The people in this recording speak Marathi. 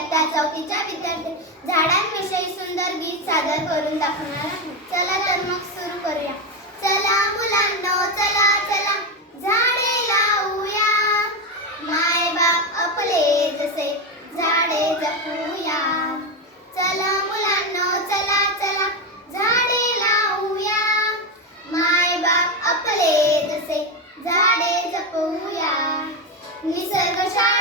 इयत्ता चौथीच्या विद्यार्थी झाडांविषयी सुंदर गीत सादर करून दाखवणार आहे. चला तर मग सुरू करूया. चला मुलांनो चला चला झाडे लावूया, माय बाप आपले जसे झाडे जपूया. चला मुलांनो चला चला झाडे लावूया, माय बाप आपले जसे झाडे जपूया. निसर्ग शाळा